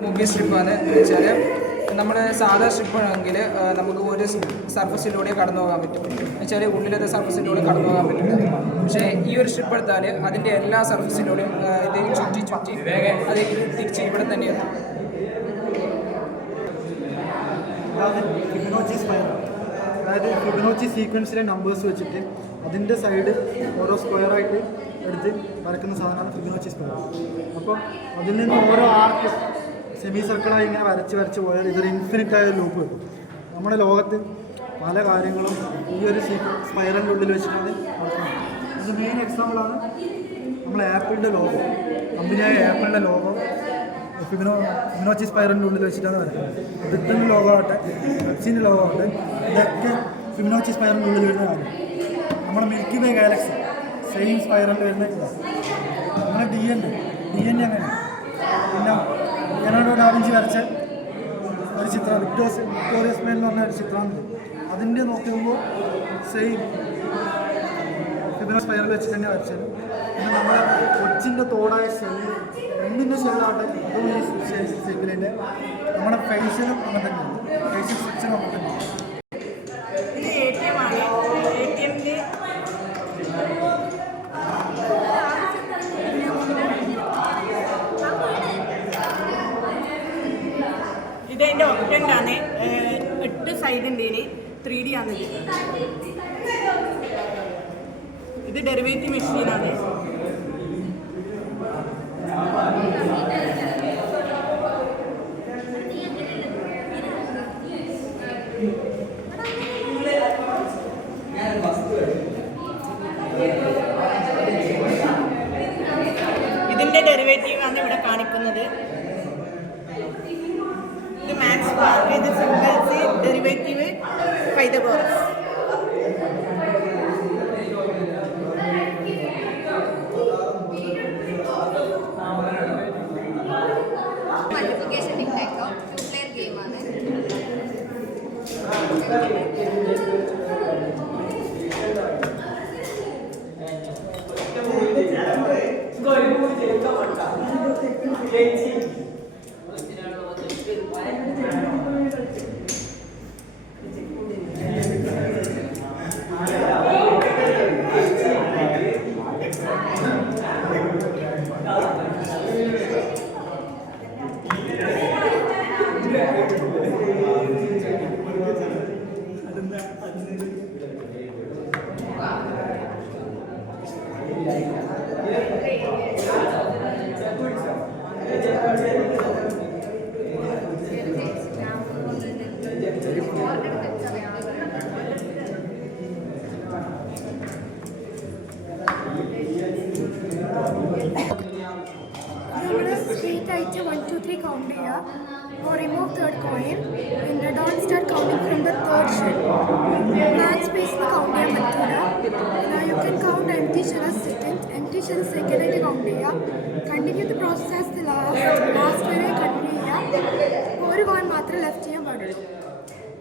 Movie സ്ട്രിപ്പാണ് വെച്ചാൽ നമ്മൾ സാധാ സ്ട്രിപ്പാണെങ്കിൽ നമുക്ക് ഒരു സർഫസിലൂടെ കടന്നു പോകാൻ പറ്റും വെച്ചാൽ ഉള്ളിലത്തെ സർഫസിലൂടെ കടന്നു പോകാൻ പറ്റില്ല. പക്ഷേ ഈ ഒരു സ്ട്രിപ്പ് എടുത്താൽ അതിൻ്റെ എല്ലാ സർഫസിലൂടെയും ഇത് ചുറ്റി അത് തിരിച്ച് ഇവിടെ തന്നെ എത്തും. അതായത് ഫിബൊനാച്ചി സീക്വൻസിലെ നമ്പേഴ്സ് വെച്ചിട്ട് അതിൻ്റെ സൈഡ് ഓരോ സ്ക്വയറായിട്ട് എടുത്ത് വരയ്ക്കുന്ന സാധനമാണ് ഫിബൊനാച്ചി സ്ക്വയർ. അപ്പോൾ അതിൽ നിന്ന് ഓരോ ആർക്ക് സെമി സർക്കിളായി ഇങ്ങനെ വരച്ച് പോയാൽ ഇതൊരു ഇൻഫിനിറ്റ് ആയ ലൂപ്പ് കിട്ടും. നമ്മുടെ ലോകത്ത് പല കാര്യങ്ങളും ഈ ഒരു സ്പൈറലിൻ്റെ ഉള്ളിൽ വെച്ചിട്ടാണ് നടക്കുന്നത്. അതിൻ്റെ മെയിൻ എക്സാമ്പിളാണ് നമ്മൾ ആപ്പിളിൻ്റെ ലോഗോ, കമ്പനിയായ ആപ്പിളിൻ്റെ ലോഗോ ഫിബൊനാച്ചി സ്പൈറലിൻ്റെ ഉള്ളിൽ വെച്ചിട്ടാണ് വരയ്ക്കുന്നത്. ബ്രിട്ടൻ്റെ ലോഗോ ആവട്ടെ, പെപ്സിൻ്റെ ലോഗോ ആവട്ടെ, ഇതൊക്കെ ഫിബൊനാച്ചി സ്പൈറലിൻ്റെ ഉള്ളിൽ വരുന്ന കാര്യം. നമ്മുടെ മിൽക്കി വേ ഗാലക്സി സെയിം സ്പൈറലിൽ വരുന്ന ഇതാണ്. അങ്ങനെ ഡി എൻ അങ്ങനെ പിന്നെ ലിയനാർഡോ ഡാ വിഞ്ചി വരച്ച ഒരു ചിത്രം വിക്ടോറിയസ് മേൽ എന്ന് പറഞ്ഞ ഒരു ചിത്രമുണ്ട്. അതിൻ്റെ നോക്കുമ്പോൾ സെയിം ഫിബൊനാച്ചി സ്പൈറൽ വെച്ച് തന്നെ വരച്ചത്. പിന്നെ നമ്മുടെ കൊച്ചിൻ്റെ തോടായ ഷെല്ല്, എന്തിൻ്റെ ഷെല്ലാട്ടെ അതും ഈ സൈക്കിളിൻ്റെ നമ്മുടെ ഫേഷ്യലും അങ്ങനെ തന്നെയാണ്, ഫേഷ്യൽ സ്ട്രക്ചറും അങ്ങനെ തന്നെയാണ്. ഇതെൻ്റെ ഒക്ടൻ്റാണ്, 8 സൈഡിൻ്റെ 3D ആണ്. ഇത് ഡെറിവേറ്റീവ് മെഷീനാണ്. ഇതിൻ്റെ ഡെറിവേറ്റീവ് ആണ് ഇവിടെ കാണിക്കുന്നത്. ഇത് മാത്സ് പാർക്ക്, ഇത് സിംഗിൾസ്, ഡെറിവേറ്റീവ് പൈതഗോറസ്. മൾട്ടിപ്ലിക്കേഷൻ ഡിക്റ്റാറ്റോ 2-player ഗെയിമാണ്. Street ആയിട്ട് 1, 2, 3 count ചെയ്യുക. or remove third coin and don't start counting from the third shell. Match space count ചെയ്യാൻ പറ്റില്ല. Now you can count empty shell as second, empty shell second ആയിട്ട് count ചെയ്യുക. Continue the process as the last വരെ continue ചെയ്യുക. ഒരു coin മാത്രം left ചെയ്യാൻ പാടുള്ളൂ.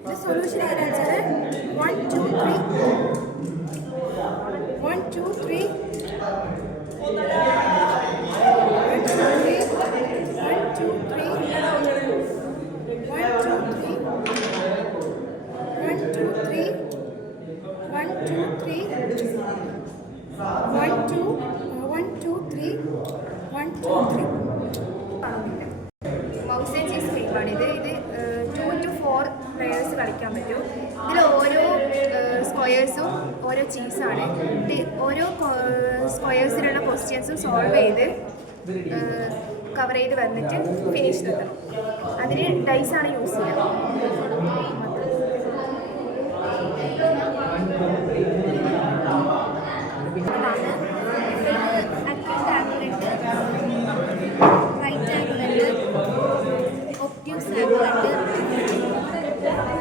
The solution ഏതാണെന്ന് വെച്ചാൽ 1, 2, 3 1, 2, 3 മൗസ് ആൻഡ് ചീസ് ഗെയിമാണിത്. ഇത് 2 to 4 പ്ലെയേഴ്സ് കളിക്കാൻ പറ്റും. ഇതിൽ ഓരോ സ്ക്വയേഴ്സും ഓരോ ചീസാണ്. ഓരോ സ്ക്വയേഴ്സിലുള്ള ക്വസ്റ്റ്യൻസും സോൾവ് ചെയ്ത് കവർ ചെയ്ത് വന്നിട്ട് ഫിനിഷ് കിട്ടണം. അതിന് ഡൈസാണ് യൂസ് ചെയ്യുക.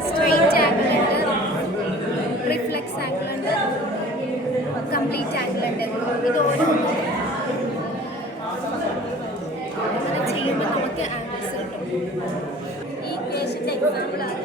സ്ട്രെയിറ്റ് ആംഗിൾ ഉണ്ട്, റിഫ്ലെക്സ് ആംഗിൾ ഉണ്ട്, കംപ്ലീറ്റ് ആംഗിൾ ഉണ്ട്. ഇത് ഓരോ അങ്ങനെ ചെയ്യുമ്പോൾ നമുക്ക് ആൻസർ കിട്ടും. ഈ ഇക്വേഷൻ്റെ എക്സാമ്പിളാണ്